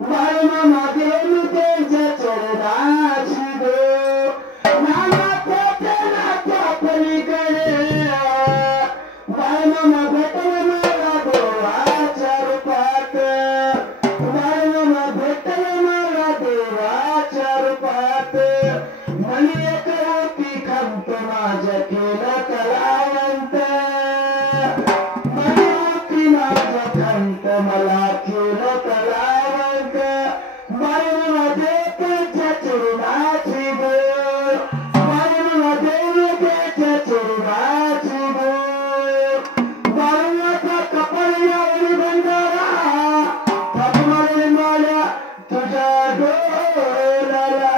बाळूमामा देवी त्यांच्या चरणाची गो नानाच्या नाच्या पलीकडे बाळूमामा भेटले मला देवाच्या रूपात बाळूमामा भेटले मला देवाच्या रूपात मनी एक होती खंत माझ्या केलं कलावंत मनी होती माझ्या खंत मला केलं कलावंत बाळूमामा देवीच्या चरणाची गो बाळूमामा देवीच्या चरणाची गो बाळूमाचा कपाळावरी बंधारा थांबवले मला तुझ्या डोळ्याला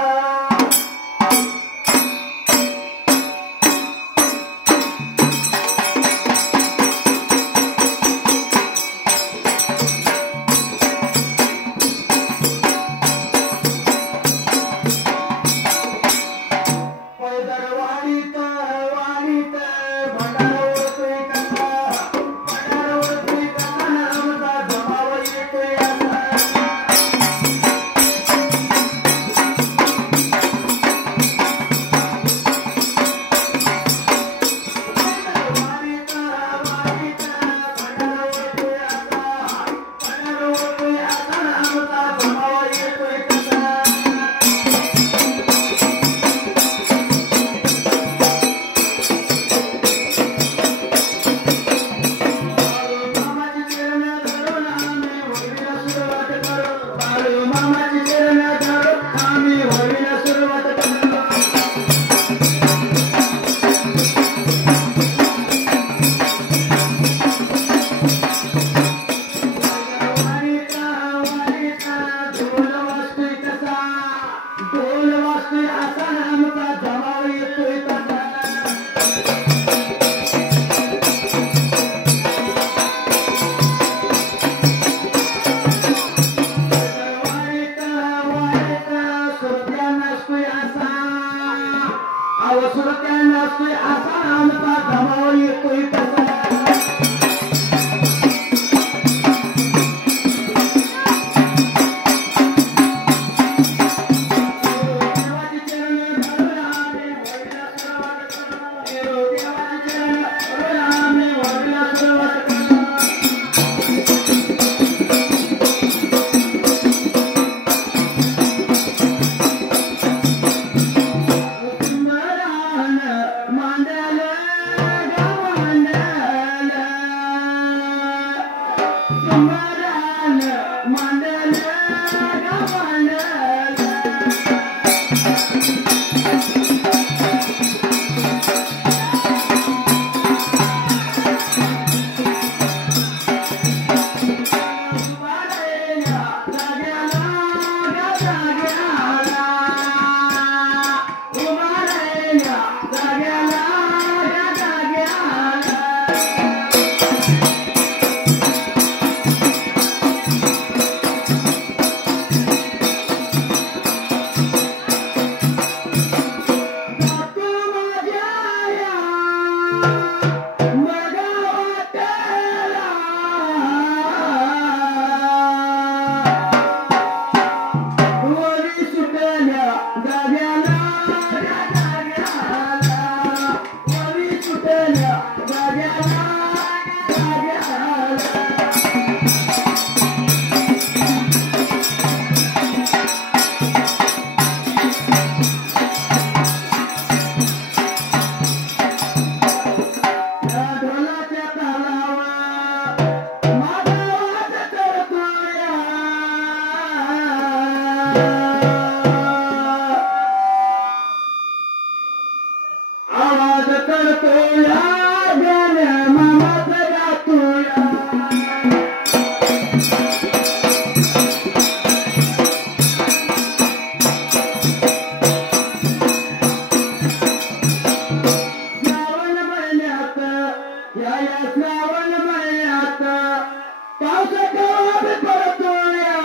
पावसाच्या परतोया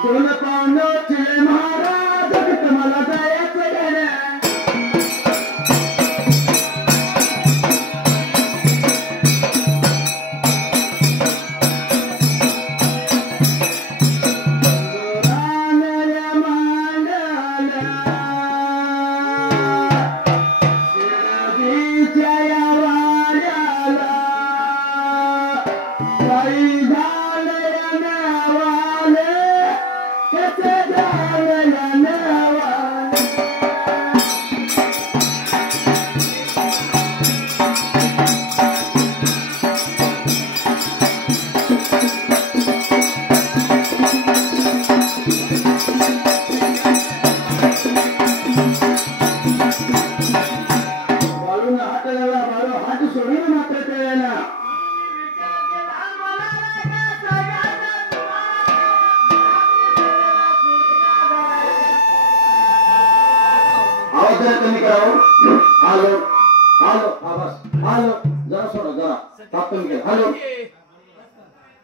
दोन पावलं चिले महाराज तुम्हाला जायचं येण्या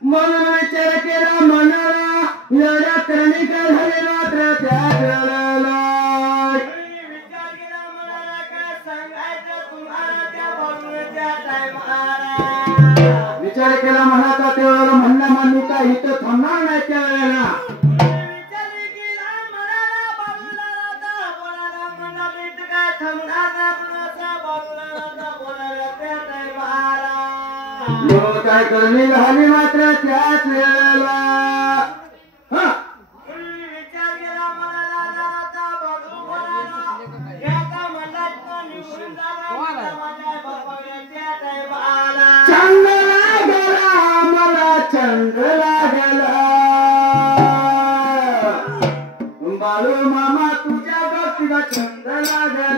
म्हणून विचार केला मनाला एवढ्या क्रमिका झाले मात्र त्या वेळेला विचार केला मनाला काय सांगायचं तुम्हाला त्या बोलण्याच्या टाइमाला विचार केला मनाचा त्या वेळेला म्हणणं मानू का इथं थांबणार नाही त्या वेळेला विचार केला मनाला बोलला बोलायला म्हणा इथं काय थांबणार नाही कुणाचा बोलायला त्या टाइमाला काय करणी झाली मात्र त्याच वेळेला विचार केला मला चंद लागला मला चंद लागला बाळू मामा तुझ्या बाबतीला चंद लागला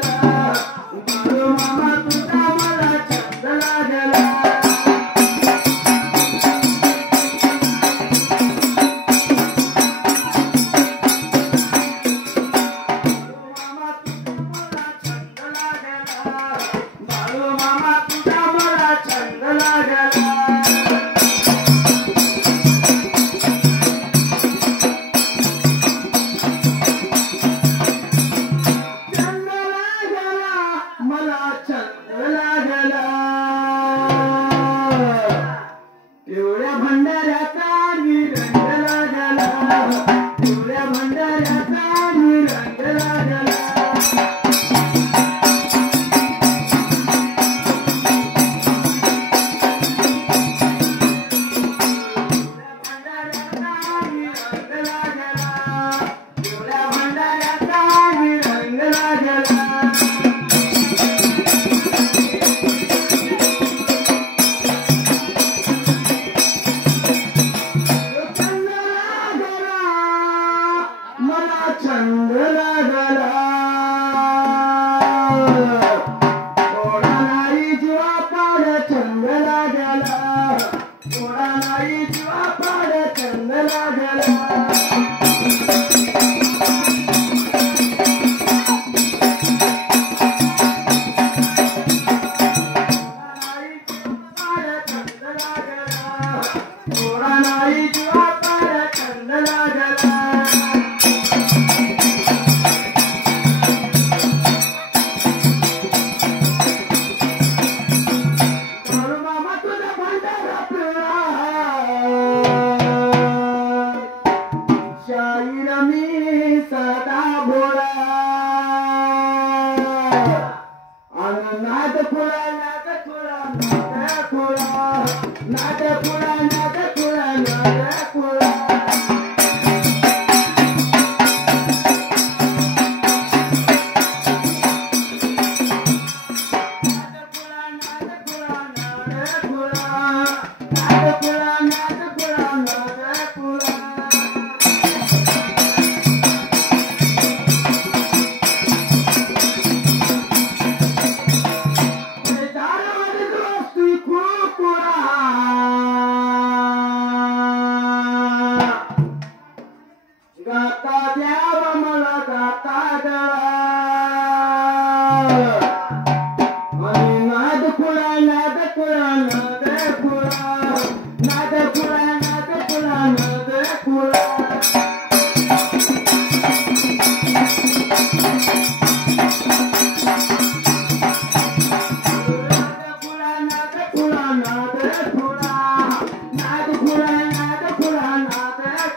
बाळू मामा तुझा मला चंद लागला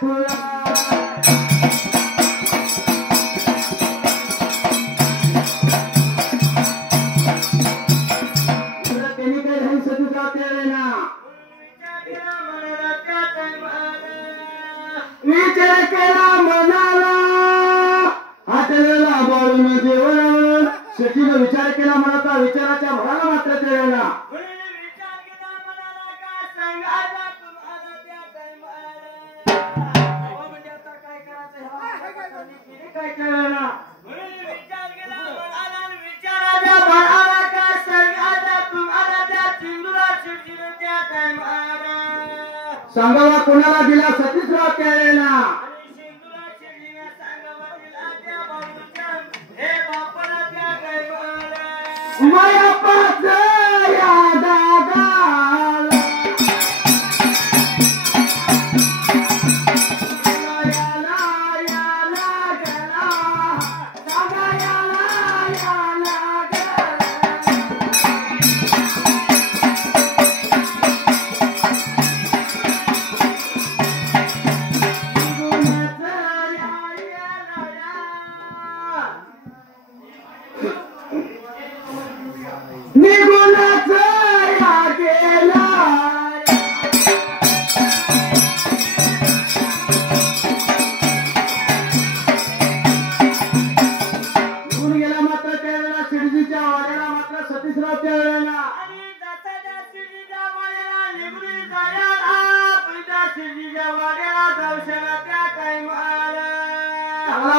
तुला त्यांनी काही नाही सतीचा त्यावेळेला विचार केला मनाला हाताला बाळून जेवण सतीनं विचार केला मनाचा विचाराच्या भराला मात्र त्यावेळेला सांगावा कोणाला दिला सतीसराव त्यावेळेला मायापाच यादा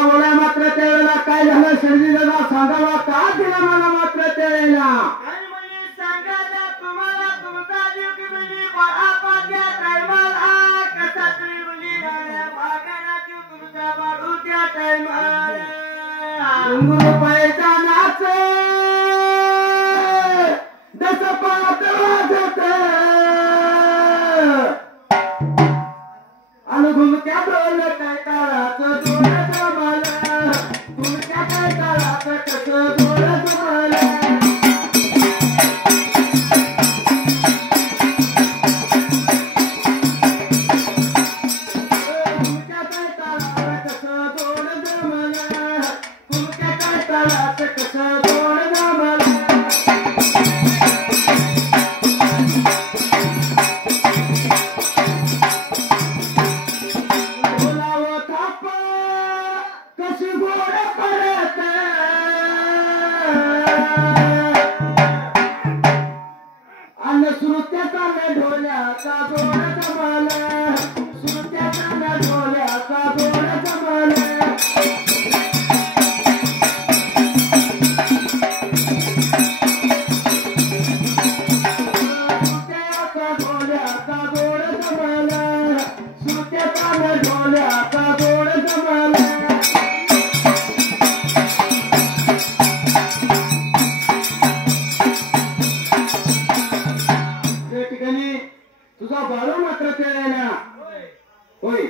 बोला मात्र त्यावेळेला काय झालं शर्जी दादा सांगावा का दिला मला मात्र त्यावेळेला सांगायला तुम्हाला तुमचा जीव की म्हणजे बाळापाच्या टायमाला कसा तुम्ही म्हणजे भागाला जीव तुमचा बाळू त्या टायमाला रुपयाचा नाच दस पात वाजत अनुभव क्या बोल काय काळाचं जोराचं मला तुमच्या काय काळाचं कसं जोराचं मला तुमच्या काय काळाचं कसं जोराचं मला तुमच्या काय काळाचं कसं जोराचं मला ढोल्याचा जोड जमाला सुरत्याचा ढोल्याचा जोड जमाला सुरत्याचा ढोल्याचा जोड जमाला सुरत्याचा ढोल्याचा जोड जमाला तुझा बाळू मात्र त्यावेळेला होय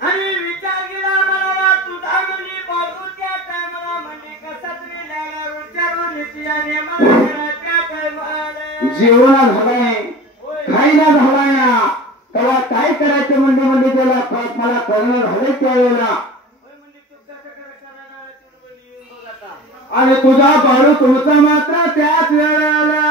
आणि विचार केला मला तुझा मुली बाळू त्या टायमाला म्हणजे कसा तुम्ही लागला विचारून येते आणि मला त्या टायमाला जीवना झालाय खायला झालाय तेव्हा काय करायचं म्हणजे त्याला मला करणं झालंय त्यावेळेला आणि तुझा बाळू तुमचा मात्र त्याच वेळेला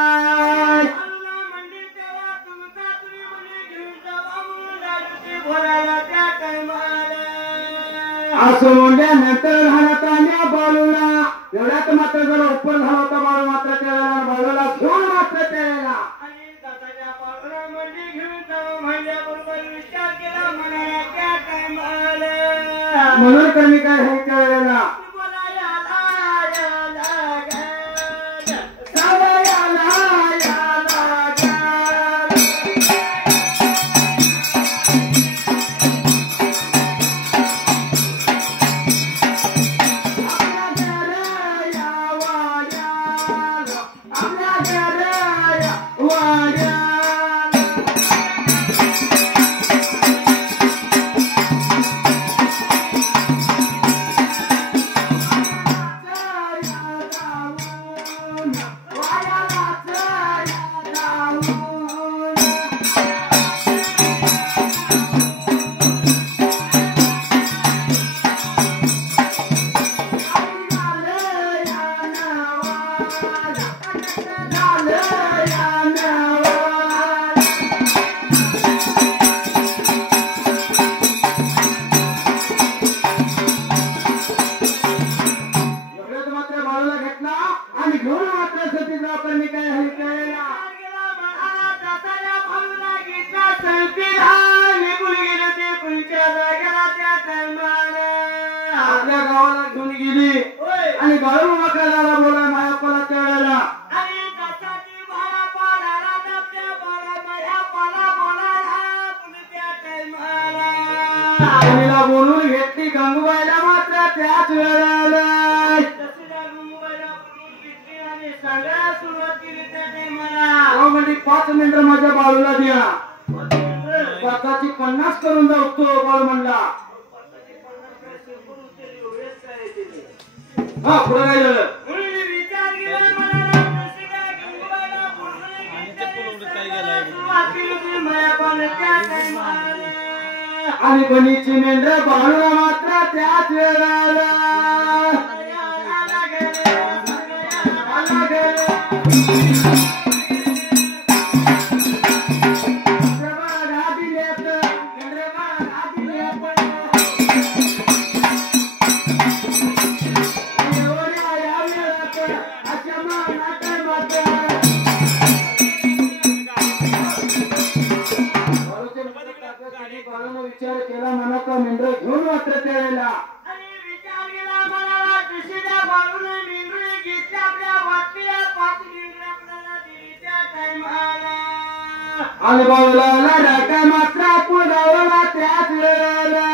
असं म्हणल्यानंतर हाताने बाळूला एवढ्यात मात्र जरा उपर झाला होता बाळू मात्र त्यावेळेला बाळूला घेऊन मात्र त्यावेळेला म्हणून तर मी काय हे त्यावेळेला आपल्या गावाला घेऊन गेली आणि बाळू मकाला बोला मायापाला त्यावेळेला आईला बोलून घेतली गंगूबाईला मात्र त्याच वेळेला सगळ्या सुरुवात केली त्या टाइमाला म्हणजे 5 मिनिटं माझ्या बाळूला द्या स्वतःची 50 करून जातो बाळ म्हणला हा पुढे काय झालं आणि बनीची मेंढर बाळूला मात्र त्याच वेळेला विचार केला मनाचा मेंढर घेऊन मात्र त्यावेळेला आणि बाळूला ढाका मात्र आपण गावाला त्याच वेळेला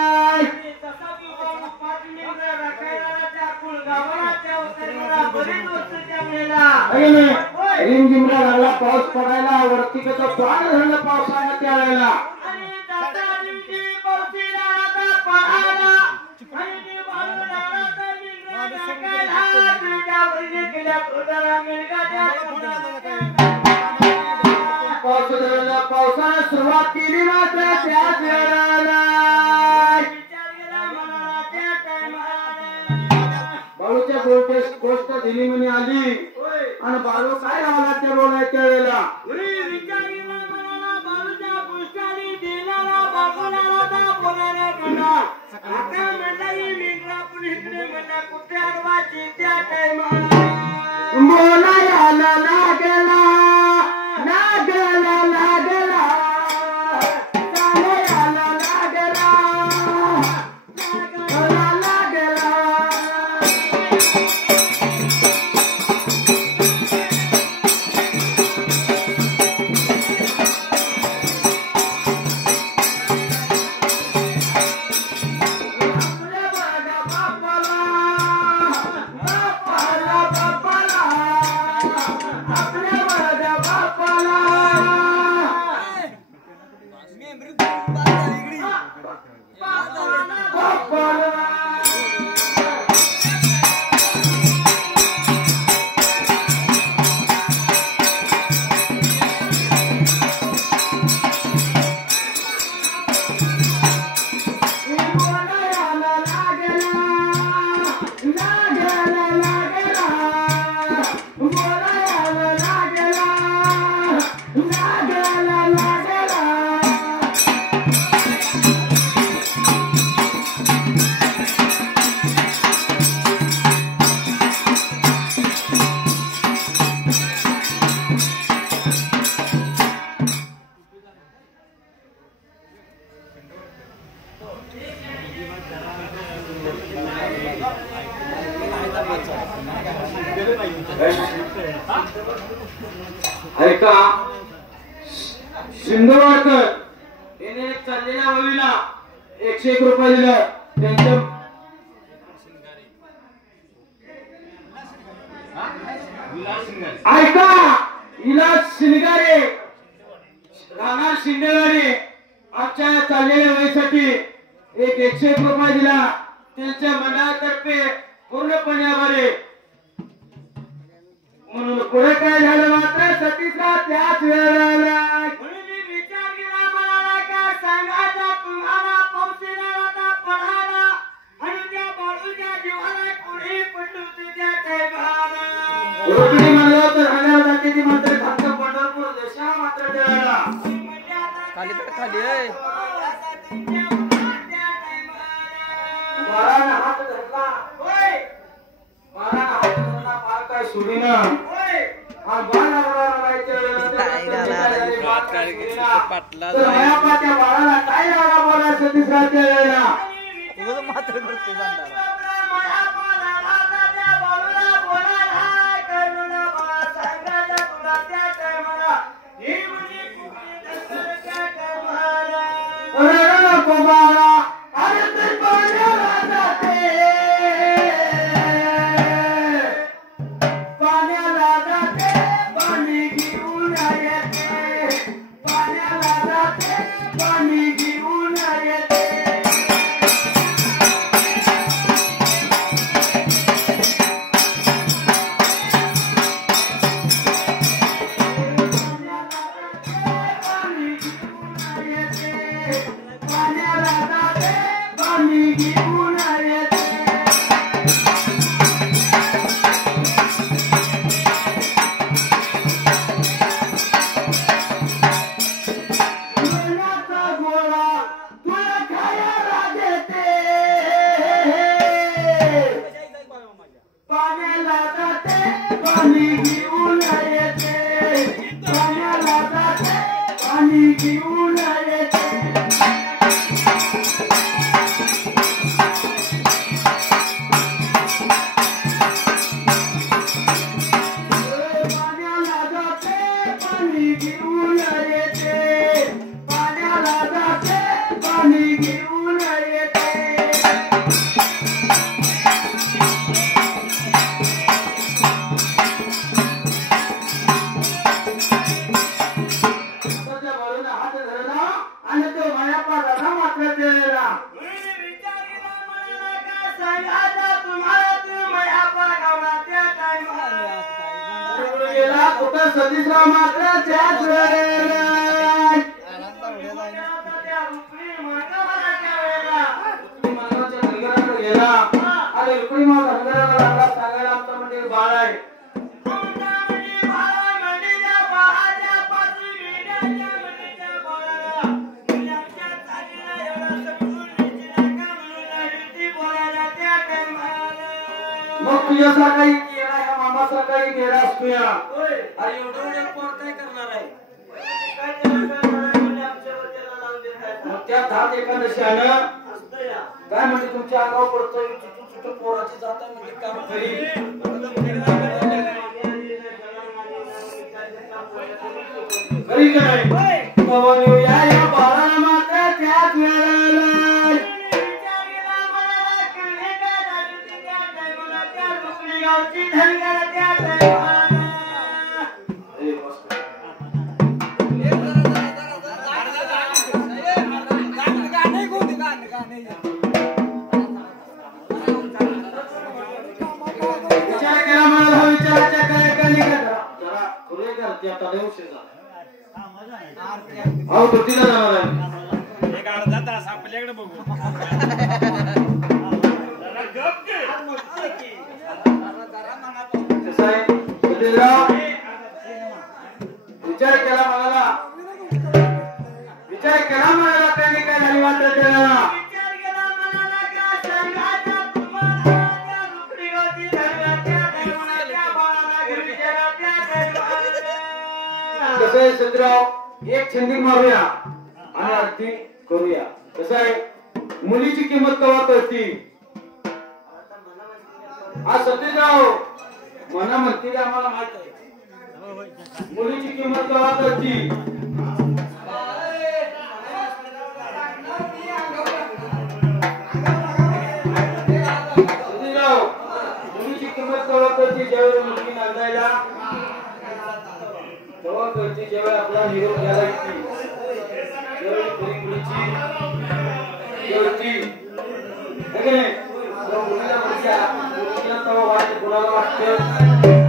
रिमझिमला लागला पाऊस पडायला वरती कसं पाणी झालं पावसानं त्यावेळेला पावसानं सुरुवात केली मात्र त्याच वेळेला बाळूच्या गोष्ट दिली म्हणे आली आणि बाळू काय लावला ते बोलायच्या वेळेला बोलायला लागला लागला लागला चालायला लागला लागला ऐका शिंदवाडकर याने चाललेल्या वळीला 101 रुपये दिलं त्यांच्या ऐका इलाज शिंगारे राणा शिंदेवाडी आजच्या चाललेल्या वळीसाठी 101 रुपये दिला त्यांच्या मंडळातर्फे पूर्णपणे आभारी म्हणून पुढे काय झालं मात्र सतीशला त्याच वेळेला विचार केला मला का सांगायचा तुम्हाला पौशीला होता पडायला आणि त्या बाळूच्या जीवाला कोणी पटू तुझ्या टायमाला रोकडी म्हणलं तर राहण्या जातीची मात्र फक्त पंढरपूर देशा मात्र त्याला खाली आहे बाळानं हात धरला होय बाळानं हात धरला पार काय सुडीनं हा बाळा बोलायच्या बाळाला काय लागा बोलायचं तिसऱ्या वेळेला मात्र करते एक छंदी मारूया आणि आरती करूया. कसं आहे मुलीची किंमत कवा कळती आज सतीराव मना म्हणते आम्हाला माहित आहे मुलीची किंमत कवा कळती. सतीराव मुलीची किंमत कवा कळती ज्यावेळी मुलगी नांदायला तेव्हा कळती ज्यावेळी आपला निरोप घ्यायला येते त्यावेळी खरी मुलीची मुलीला मुलीला तेव्हा वाटते कुणाला वाटतं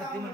आरती म्हण